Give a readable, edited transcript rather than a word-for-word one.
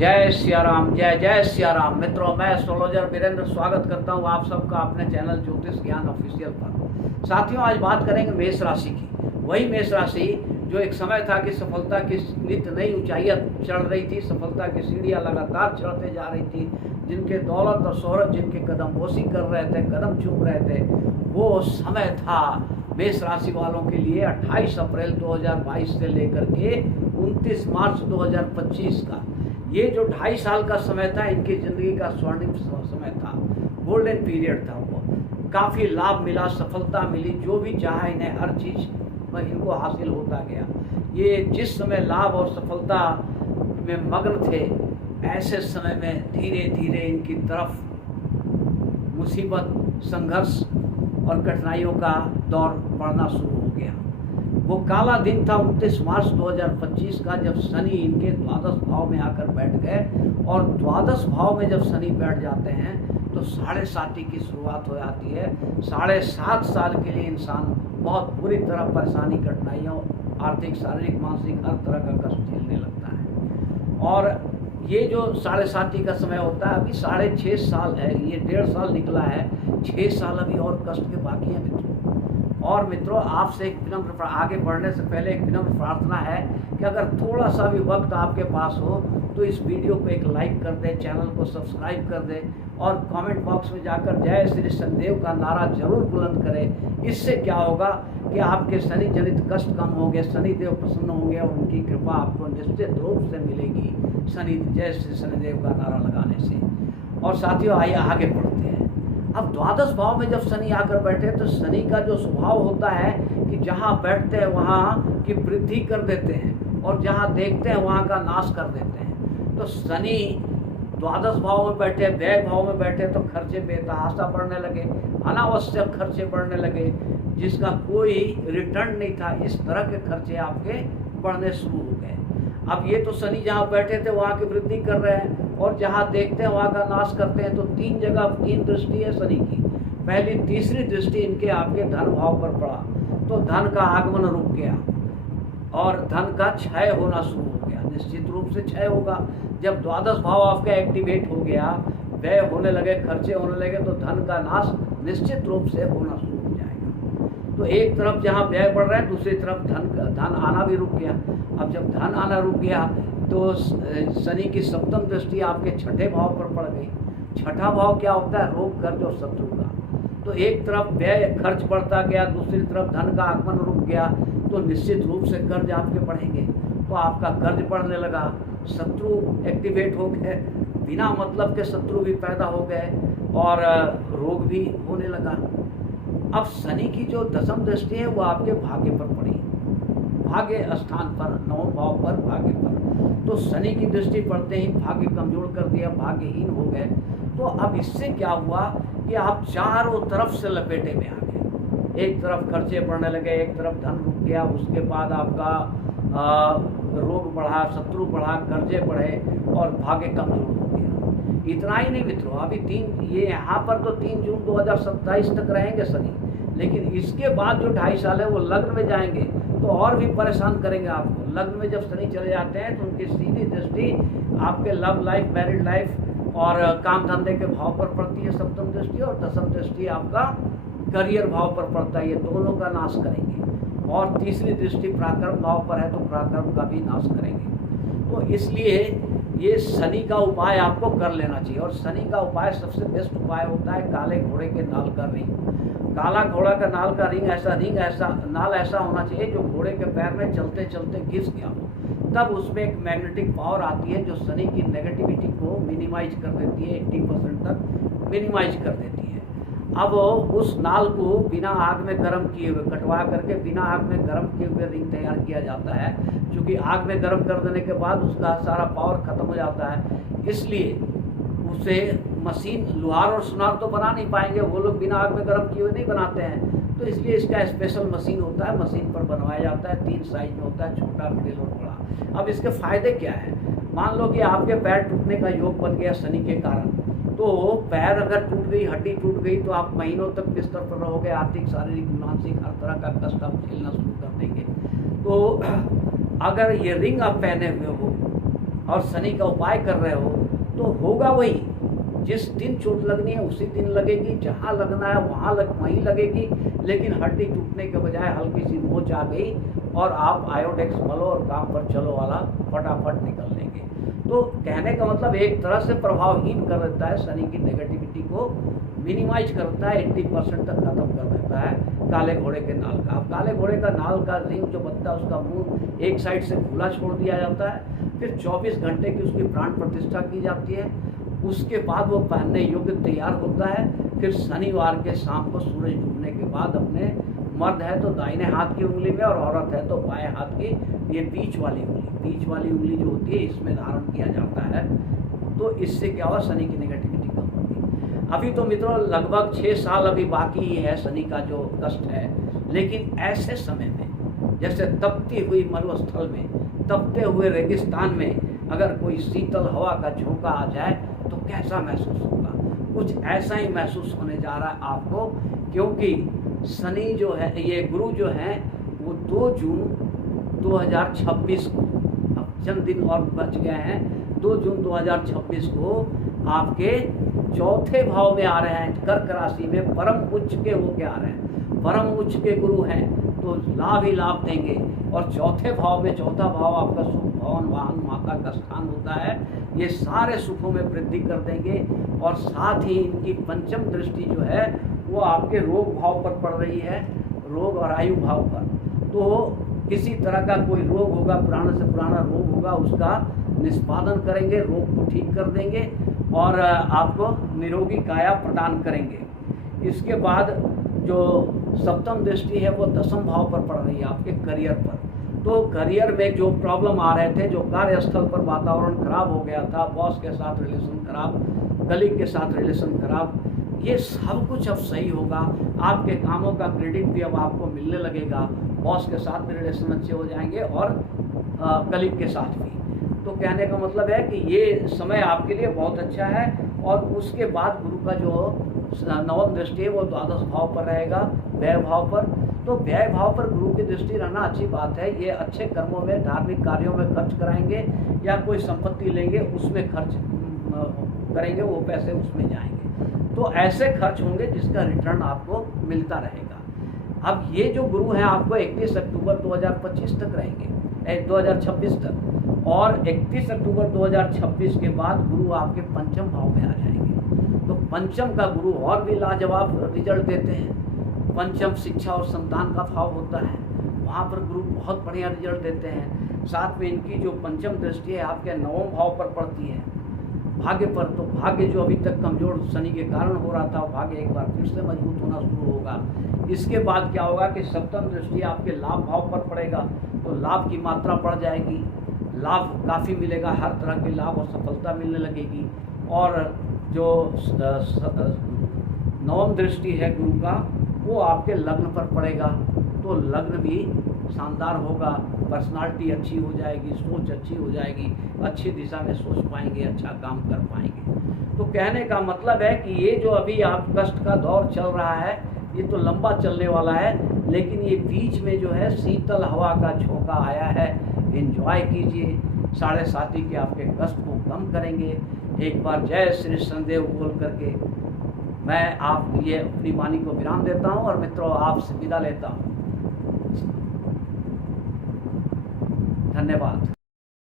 जय सिया राम, जय जय सिया राम। मित्रों, मैं एस्ट्रोलॉजर वीरेंद्र स्वागत करता हूं आप सबका अपने चैनल ज्योतिष ज्ञान ऑफिशियल पर। साथियों, आज बात करेंगे मेष राशि की। वही मेष राशि जो एक समय था कि सफलता की नित्य नई ऊंचाइयां चढ़ रही थी, सफलता की सीढ़ियां लगातार चढ़ते जा रही थी, जिनके दौलत और शोहरत जिनके कदम बोसी कर रहे थे, कदम चूम रहे थे, वो समय था मेष राशि वालों के लिए 28 अप्रैल 2022 से लेकर के 29 मार्च 2025 का। ये जो 2.5 साल का समय था, इनकी ज़िंदगी का स्वर्णिम समय था, गोल्डन पीरियड था। वो काफ़ी लाभ मिला, सफलता मिली, जो भी चाहा इन्हें हर चीज़ में इनको हासिल होता गया। ये जिस समय लाभ और सफलता में मग्न थे, ऐसे समय में धीरे धीरे इनकी तरफ मुसीबत, संघर्ष और कठिनाइयों का दौर बढ़ना शुरू हो गया। वो काला दिन था 29 मार्च 2025 का, जब शनि इनके द्वादश भाव में आकर बैठ गए। और द्वादश भाव में जब शनि बैठ जाते हैं तो 7.5 की शुरुआत हो जाती है। 7.5 साल के लिए इंसान बहुत बुरी तरह परेशानी, कठिनाइयों, आर्थिक, शारीरिक, मानसिक हर तरह का कष्ट झेलने लगता है। और ये जो 7.5 का समय होता है, अभी 6.5 साल है, ये 1.5 साल निकला है, 6 साल अभी और कष्ट के बाकी हैं मित्रों। और मित्रों, आपसे एक विनम्र, आगे बढ़ने से पहले एक विनम्र प्रार्थना है कि अगर थोड़ा सा भी वक्त आपके पास हो तो इस वीडियो को एक लाइक कर दें, चैनल को सब्सक्राइब कर दें और कमेंट बॉक्स में जाकर जय श्री शनिदेव का नारा जरूर बुलंद करें। इससे क्या होगा कि आपके शनि जनित कष्ट कम होंगे, शनिदेव प्रसन्न होंगे और उनकी कृपा आपको निश्चित रूप से मिलेगी शनि जय श्री शनिदेव का नारा लगाने से। और साथियों, आइए आगे बढ़ते हैं। अब द्वादश भाव में जब शनि आकर बैठे तो शनि का जो स्वभाव होता है कि जहाँ बैठते हैं वहाँ की वृद्धि कर देते हैं और जहाँ देखते हैं वहाँ का नाश कर देते हैं। तो शनि द्वादश भाव में बैठे, व्यय भाव में बैठे तो खर्चे बेतहाशा बढ़ने लगे, अनावश्यक खर्चे बढ़ने लगे, जिसका कोई रिटर्न नहीं था। इस तरह के खर्चे आपके बढ़ने शुरू हो गए। अब ये तो शनि जहाँ बैठे थे वहाँ की वृद्धि कर रहे हैं और जहाँ देखते हैं वहाँ का नाश करते हैं। तो 3 जगह 3 दृष्टि है शनि की। पहली, तीसरी दृष्टि इनके आपके धन भाव पर पड़ा तो धन का आगमन रुक गया और धन का क्षय होना शुरू हो गया। निश्चित रूप से क्षय होगा जब द्वादश भाव आपका एक्टिवेट हो गया, व्यय होने लगे, खर्चे होने लगे, तो धन का नाश निश्चित रूप से होना शुरू हो जाएगा। तो एक तरफ जहाँ व्यय बढ़ रहा है, दूसरी तरफ धन आना भी रुक गया। अब जब धन आना रुक गया तो शनि की सप्तम दृष्टि आपके 6ठे भाव पर पड़ गई। 6ठा भाव क्या होता है? रोग, कर्ज और शत्रु का। तो एक तरफ व्यय खर्च बढ़ता गया, दूसरी तरफ धन का आगमन रुक गया, तो निश्चित रूप से कर्ज आपके बढ़ेंगे। तो आपका कर्ज बढ़ने लगा, शत्रु एक्टिवेट हो गए, बिना मतलब के शत्रु भी पैदा हो गए और रोग भी होने लगा। अब शनि की जो दशम दृष्टि है वो आपके भाग्य पर पड़ी, भाग्य स्थान पर, 9 भाव पर, भाग्य पर। तो शनि की दृष्टि पड़ते ही भाग्य कमजोर कर दिया, भाग्यहीन हो गए। तो अब इससे क्या हुआ कि आप चारों तरफ से लपेटे में आ गए। एक तरफ खर्चे बढ़ने लगे, एक तरफ धन रुक गया, उसके बाद आपका रोग बढ़ा, शत्रु बढ़ा, कर्जे बढ़े और भाग्य कमजोर हो गया। इतना ही नहीं मित्रों, अभी ये यहाँ पर तो 3 जून 2027 तक रहेंगे शनि, लेकिन इसके बाद जो 2.5 साल है वो लग्न में जाएंगे तो और भी परेशान करेंगे आपको। लग्न में जब शनि चले जाते हैं तो उनकी सीधी दृष्टि आपके लव लाइफ, मैरिड लाइफ और काम धंधे के भाव पर पड़ती है सप्तम दृष्टि, और दशम दृष्टि आपका करियर भाव पर पड़ता है। ये दोनों का नाश करेंगे। और तीसरी दृष्टि पराक्रम भाव पर है तो पराक्रम का भी नाश करेंगे। तो इसलिए ये शनि का उपाय आपको कर लेना चाहिए। और शनि का उपाय सबसे बेस्ट उपाय होता है काले घोड़े के नाल का रिंग। काला घोड़ा का नाल का रिंग ऐसा होना चाहिए जो घोड़े के पैर में चलते चलते घिस गया हो। तब उसमें एक मैग्नेटिक पावर आती है जो शनि की नेगेटिविटी को मिनिमाइज कर देती है, 80% तक मिनिमाइज कर देती है। अब उस नाल को बिना आग में गर्म किए हुए, कटवा करके बिना आग में गर्म किए हुए रिंग तैयार किया जाता है, क्योंकि आग में गर्म कर देने के बाद उसका सारा पावर खत्म हो जाता है। इसलिए उसे मशीन, लोहार और सुनार तो बना नहीं पाएंगे, वो लोग बिना आग में गर्म किए हुए नहीं बनाते हैं। तो इसलिए इसका स्पेशल मशीन होता है, मशीन पर बनवाया जाता है। 3 साइज में होता है, छोटा, मिडिल और बड़ा। अब इसके फायदे क्या है? मान लो कि आपके पैर टूटने का योग बन गया शनि के कारण, तो पैर अगर टूट गई, हड्डी टूट गई तो आप महीनों तक बिस्तर पर रहोगे, आर्थिक, शारीरिक, मानसिक हर तरह का कष्ट आप झेलना शुरू कर देंगे। तो अगर ये रिंग आप पहने हुए हो और शनि का उपाय कर रहे हो तो होगा वही। जिस दिन चोट लगनी है उसी दिन लगेगी, जहाँ लगना है वहीं लगेगी, लेकिन हड्डी टूटने के बजाय हल्की सी मोच आ गई और आप आयोडेक्स मलो और काम पर चलो वाला फटाफट निकल लेंगे। तो कहने का मतलब एक तरह से प्रभावहीन कर देता है, शनि की नेगेटिविटी को मिनिमाइज करता है, 80% तक खत्म कर देता है काले घोड़े के नाल का। अब काले घोड़े का नाल का रिंग जो बनता है उसका मुंह एक साइड से खुला छोड़ दिया जाता है, फिर 24 घंटे की उसकी प्राण प्रतिष्ठा की जाती है, उसके बाद वो पहनने योग्य तैयार होता है। फिर शनिवार के शाम को सूरज डूबने के बाद अपने, मर्द है तो दाहिने हाथ की उंगली में और औरत है तो बाएं हाथ की, ये बीच वाली उंगली जो होती है इसमें धारण किया जाता है। तो इससे क्या हुआ, शनि की नेगेटिविटी कम होगी। अभी तो मित्रों लगभग 6 साल अभी बाकी ही है शनि का जो कष्ट है, लेकिन ऐसे समय में जैसे तपती हुई मरुस्थल में, तपते हुए रेगिस्तान में अगर कोई शीतल हवा का झोंका आ जाए तो कैसा महसूस होगा। कुछ ऐसा ही महसूस होने जा रहा है आपको, क्योंकि शनि जो है, ये गुरु जो है वो 2 जून 2026 को, अब चंद दिन और बच गए हैं, 2 जून 2026 को आपके चौथे भाव में आ रहे हैं, कर्क राशि में परम उच्च के होके आ रहे हैं। परम उच्च के गुरु हैं तो लाभ ही लाभ देंगे। और चौथे भाव में, चौथा भाव आपका सुख, भवन, वाहन, माता का स्थान होता है, ये सारे सुखों में वृद्धि कर देंगे। और साथ ही इनकी पंचम दृष्टि जो है वो आपके रोग भाव पर पड़ रही है, रोग और आयु भाव पर। तो किसी तरह का कोई रोग होगा, पुराना से पुराना रोग होगा, उसका निष्पादन करेंगे, रोग को ठीक कर देंगे और आपको निरोगी काया प्रदान करेंगे। इसके बाद जो सप्तम दृष्टि है वो 10वें भाव पर पड़ रही है आपके करियर पर। तो करियर में जो प्रॉब्लम आ रहे थे, जो कार्यस्थल पर वातावरण खराब हो गया था, बॉस के साथ रिलेशन खराब, कलीग के साथ रिलेशन खराब, ये सब कुछ अब सही होगा। आपके कामों का क्रेडिट भी अब आपको मिलने लगेगा, बॉस के साथ भी रिलेशन अच्छे हो जाएंगे और कलीग के साथ भी। तो कहने का मतलब है कि ये समय आपके लिए बहुत अच्छा है। और उसके बाद गुरु का जो 9वीं दृष्टि है वो 12वें भाव पर रहेगा, व्यय भाव पर। तो व्यय भाव पर गुरु की दृष्टि रहना अच्छी बात है। ये अच्छे कर्मों में, धार्मिक कार्यों में खर्च कराएंगे या कोई संपत्ति लेंगे उसमें खर्च करेंगे, वो पैसे उसमें जाएंगे। तो ऐसे खर्च होंगे जिसका रिटर्न आपको मिलता रहेगा। अब ये जो गुरु हैं आपको 31 अक्टूबर 2025 तक रहेंगे, 2026 तक, और 31 अक्टूबर 2026 के बाद गुरु आपके पंचम भाव में आ जाएंगे। तो पंचम का गुरु और भी लाजवाब रिजल्ट देते हैं। पंचम शिक्षा और संतान का भाव होता है, वहाँ पर गुरु बहुत बढ़िया रिजल्ट देते हैं। साथ में इनकी जो पंचम दृष्टि है आपके 9वें भाव पर पड़ती है, भाग्य पर। तो भाग्य जो अभी तक कमजोर शनि के कारण हो रहा था, भाग्य एक बार फिर से मजबूत होना शुरू होगा। इसके बाद क्या होगा कि सप्तम दृष्टि आपके लाभ भाव पर पड़ेगा, तो लाभ की मात्रा बढ़ जाएगी, लाभ काफ़ी मिलेगा, हर तरह के लाभ और सफलता मिलने लगेगी। और जो 9वीं दृष्टि है गुरु का वो आपके लग्न पर पड़ेगा, तो लग्न भी शानदार होगा, पर्सनालिटी अच्छी हो जाएगी, सोच अच्छी हो जाएगी, अच्छी दिशा में सोच पाएंगे, अच्छा काम कर पाएंगे। तो कहने का मतलब है कि ये जो अभी आप कष्ट का दौर चल रहा है ये तो लंबा चलने वाला है, लेकिन ये बीच में जो है शीतल हवा का झोंका आया है, एंजॉय कीजिए। 7.5 के आपके कष्ट को कम करेंगे। एक बार जय श्री शनिदेव बोल करके मैं आप ये अपनी वाणी को विराम देता हूँ और मित्रों आपसे विदा लेता हूँ। धन्यवाद।